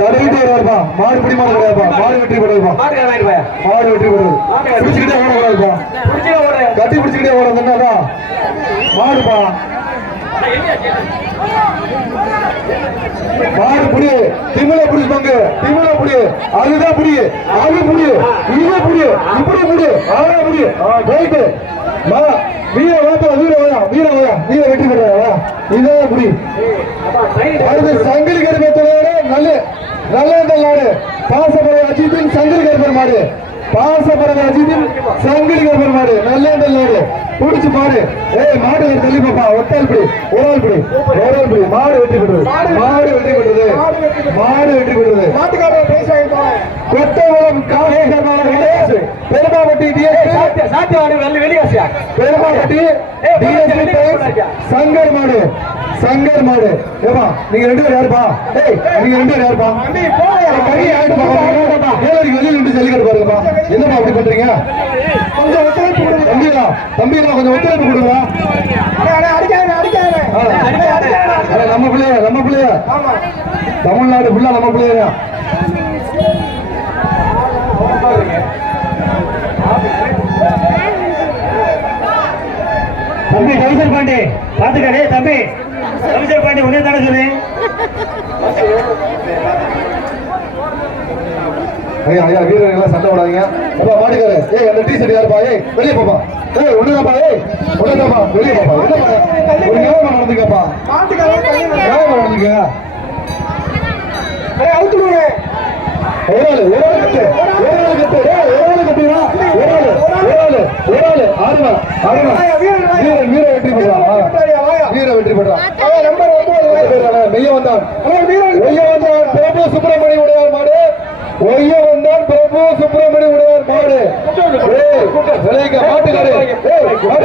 தடவிட்டு வருவாருப்பா. மாடு பிடிமான கிடையாதுப்பா. மாடு வெற்றி பெறுவாருப்பா. மாடு வெற்றி பெறுவது. பிடிச்சுக்கிட்டே ஓடக்கூடாதுப்பா. கட்டி பிடிச்சுக்கிட்டே ஓடுறதுன்னா மாடுப்பா. மாடு புடி. திமிழ புடி பங்கு. திமிழ புடி. அதுதான் புடி. அது புடி. இது புடி. இப்படி புடி. ஆனா புடி. போயிட்டு வீர வாப்பா. வீர வாயா. வீர வாயா. வீர வெற்றி பெறுவாரா. இதே புடி. அடுத்து சங்கிலி கருப்பத்தோட நல்ல நாடு. பாசப்பட அஜித்தின் சங்கிலி கருப்பர் மாடு. பாசப்பட அஜித்தின் சங்கிலி கருப்பர் மாடு. நல்ல நாடு. பிடிச்சு பாரு. மாடு தள்ளி பாப்பா. ஒட்டால் பிடி. ஒரு ஆள் பிடி. மாடு வெற்றி பெற்றது. மாடு வெற்றி பெற்றது. மாடு வெற்றி பெற்றது. கொத்தவளம் பெருமாவட்டி பெருமாவட்டி சங்கர் மாடு. சங்கர் மாடு. ஏமா நீங்க 2 பேர் யாருப்பா? நீங்க 2 பேர் யாருப்பா? வெளியில நின்று ஜல்லிக்கட்டு பாருங்கப்பா. என்னப்பா அப்படி பண்றீங்க? கொஞ்சம் ஒத்துழைப்பு கொடுங்க தம்பியா. தம்பியா கொஞ்சம் ஒத்துழைப்பு கொடுங்க. நம்ம பிள்ளைய தமிழ்நாடு ஃபுல்லா நம்ம பிள்ளையா. தம்பி கவிசர் பாண்டி பாத்துக்கடே. தம்பி கவிசர் பாண்டி உடனே தானே சொல்லு. ஐயா வீரர்கள் எல்லாம் சண்டை விடாதீங்க. அப்பா மாட்டுக்காரு. அந்த டீ ஷர்ட் யாருப்பா? வெளியே போப்பா. ஒண்ணுதாப்பா. ஒண்ணுதாப்பா. வெளியே போப்பா. ஒரு நியாயமா நடந்துக்கப்பா. நியாயமா நடந்துக்க. அவுத்துடுங்க. ஒரு ஆளு கட்டு. வீர வெற்றி பெற்றான். மெய்ய வந்தான் பிரபு சுப்பிரமணிய உடையார் மாடு. ஒய்ய வந்தான் பிரபு சுப்பிரமணிய உடையார் மாடு. விளைக்க மாட்டுக்காரு.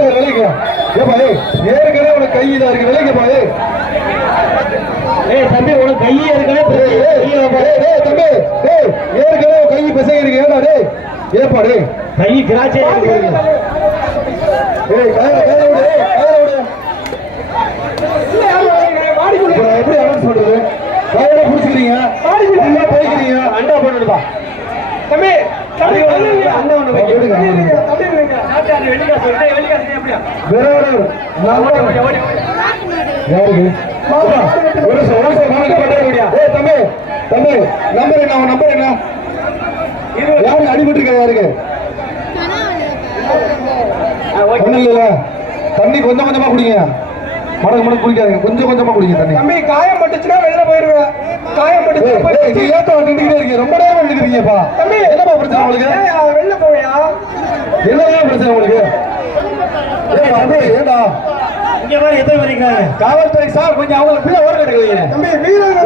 விளைக்க ஏப்பா. ஏற்கனவே உனக்கு கை இதா இருக்கு. விளைக்கப்பா. தம்பி உனக்கு கையே இருக்கவே தம்பி. ஏற்கனவே கை பிசை இருக்கு. ஏடா டே. ஏப்பா டே. கை கிராச்சே எப்படி அனௌன்ஸ் பண்றது? கையோட பிடிச்சிக்கிறீங்க. போய்க்கிறீங்க. அண்டா போட்டுப்பா தம்பி. நம்பர் என்ன? யாருக்கு அடிபட்டு இருக்கா? யாருக்கு ஒண்ணு இல்ல. தண்ணி கொஞ்சம் கொஞ்சமா குடிங்க. மடக்கு குடிக்காதீங்க. கொஞ்சம் கொஞ்சமா குடிங்க தண்ணி. தம்பி காயம் பட்டுச்சுன்னா வெளில போயிருவேன். காயம் பட்டுச்சு இருக்கீங்க. ரொம்ப நேரம் நின்றுக்கிறீங்கப்பா. தம்பி என்னப்பா பிரச்சனை உங்களுக்கு? வெளில போவியா? என்னதான் பிரச்சனை உங்களுக்கு? ஏடா இங்க மாதிரி எத்தனை வரீங்க? காவல்துறை சார் கொஞ்சம் அவங்களுக்கு பிள்ளை ஓர கிடைக்கல. தம்பி வீரர்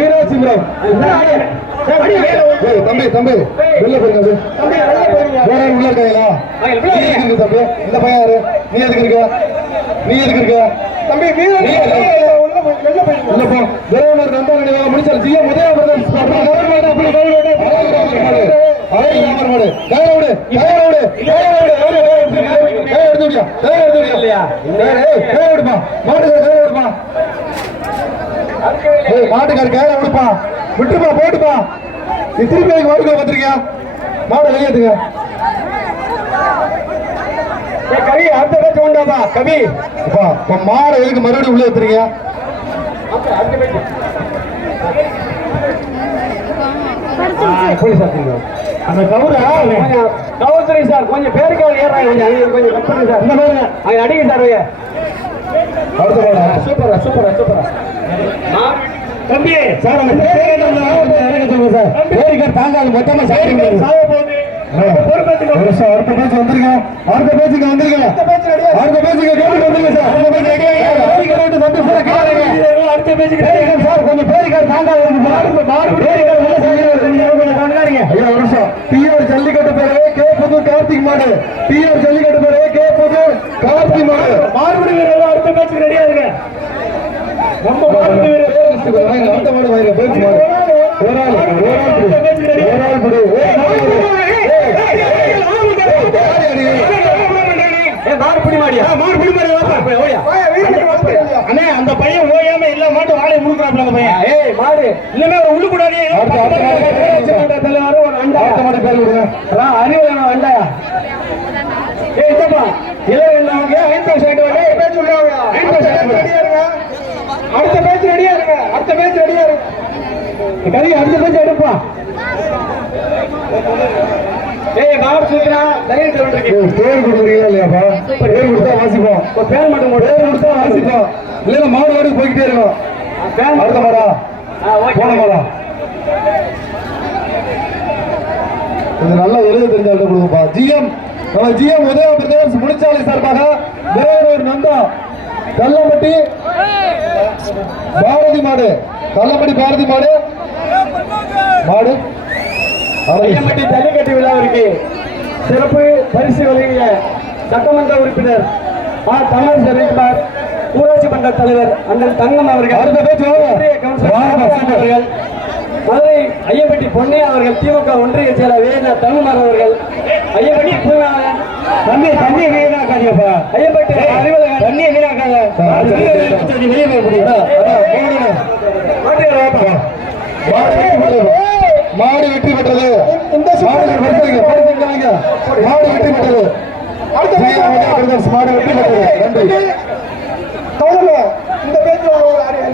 வீராசிபுரம். தம்பி வெளில போயிருங்க. வேற உள்ள இருக்காங்களா? தம்பி இந்த பையன் யாரு? நீ எதுக்கு இருக்க? தம்பி வீரர் உள்ள போ. தேவனர் நம்பர் நினைவாக முடிச்சாரு. ஜிஎம் உதயவர்தன் மாட்டுக்காரு கையில விடுப்பா. விட்டுப்பா. போட்டுப்பா. நீ திருப்பி வாட்டுக்கு வந்துருக்கியா? மாடு வெளியேத்துங்க. கவி அடுத்த பேச்சு உண்டாப்பா. கவி மாடை எதுக்கு மறுபடியும் உள்ள ஏத்துறீங்க? அந்த கவுத்துறை சார் கொஞ்சம் பேருக்கு ஏறாங்க. கொஞ்சம் கப்பல் சார். இந்த பாருங்க அங்க அடிக்க சார். சூப்பரா தம்பி சார். பேருக்கு தாங்காது. மொத்தமா சாப்பிடுங்க. அடுத்த பேச்சு வந்துருங்க. அடுத்த பேச்சுக்கு வந்துருங்க. அடுத்த பேச்சுக்கு கேட்டு வந்துருங்க சார். அடுத்த பேச்சுக்கு சார் கொஞ்சம் பேருக்கு தாங்காது. பிஆர் ஜல்லிக்கட்டு பேரவே கே புது கார்த்திக் மாடு. பிஆர் ஜல்லிக்கட்டு பேரவே கே புது கார்த்திக் மாடு. மாறுபடி வீரர்கள் அடுத்த பேச்சுக்கு ரெடியா இருங்க. நம்ம மாறுபடி வீரர்கள் அடுத்த மாடு வாங்க. பேச்சு மாடு ஒரு ஆள் புடி மாடியா மாடு புடி மாடி வாப்பா ஓடியா அண்ணே அந்த பையன் ஓயாம இல்ல மாட்டு வாளை முழுக்குறாப்ல அந்த பையன் ஏய் மாடு இல்லமே ஒரு உள்ளு கூடாதே தலைவர் ஒரு அண்டா அடுத்த மாடு பேர் விடுங்க அதான் அறிவு அண்டாயா ஏய் தப்பா இல்ல இல்லங்க ஐந்து சைடு வரே பேச்சு சொல்றாங்க ஐந்து சைடு ரெடியா இருங்க அடுத்த பேச்சு ரெடியா இருங்க அடுத்த பேச்சு ரெடியா இருங்க கறி அடுத்த பேச்சு எடுப்பா ஏய் மாடு சுத்துறா தைரியம் சொல்றீங்க பேர் கொடுக்குறீங்களா இல்லையாப்பா பேர் கொடுத்தா வாசிப்போம் பேர் மட்டும் பேர் கொடுத்தா வாசிப்போம் இல்லைன்னா மாடு வாடி போய்கிட்டே இருக்கும் அடுத்த மாடா போன மாடா இது நல்லா எழுத தெரிஞ்சால்கிட்ட கொடுங்கப்பா ஜிஎம் நம்ம ஜிஎம் உதய பிரதேஷ் முனிச்சாலை சார்பாக வேறொரு நந்தா கல்லம்பட்டி பாரதி மாடு கல்லம்பட்டி பாரதி மாடு மாடு ஐயம்பட்டி ஜல்லிக்கட்டு விழாவிற்கு சிறப்பு பரிசு வழங்கிய சட்டமன்ற உறுப்பினர் தமிழ் ஜெயக்குமார் ஊராட்சி மன்ற தலைவர் அண்ணன் தங்கம் அவர்கள் அடுத்த பேச்சு ஒன்றிய கவுன்சிலர் அவர்கள் மதுரை ஐயம்பட்டி பொன்னையா அவர்கள் திமுக ஒன்றிய செயலர் வேணா தங்குமார் அவர்கள் ஐயம்பட்டி தண்ணி தண்ணி வீணாக்காதியப்பா ஐயம்பட்டி அறிவலகன் தண்ணியை வீணாக்காத மாடு வெற்றி பெற்றது இந்த மாடு வெற்றி பெற்றது அடுத்த மாடு வெற்றி பெற்றது நன்றி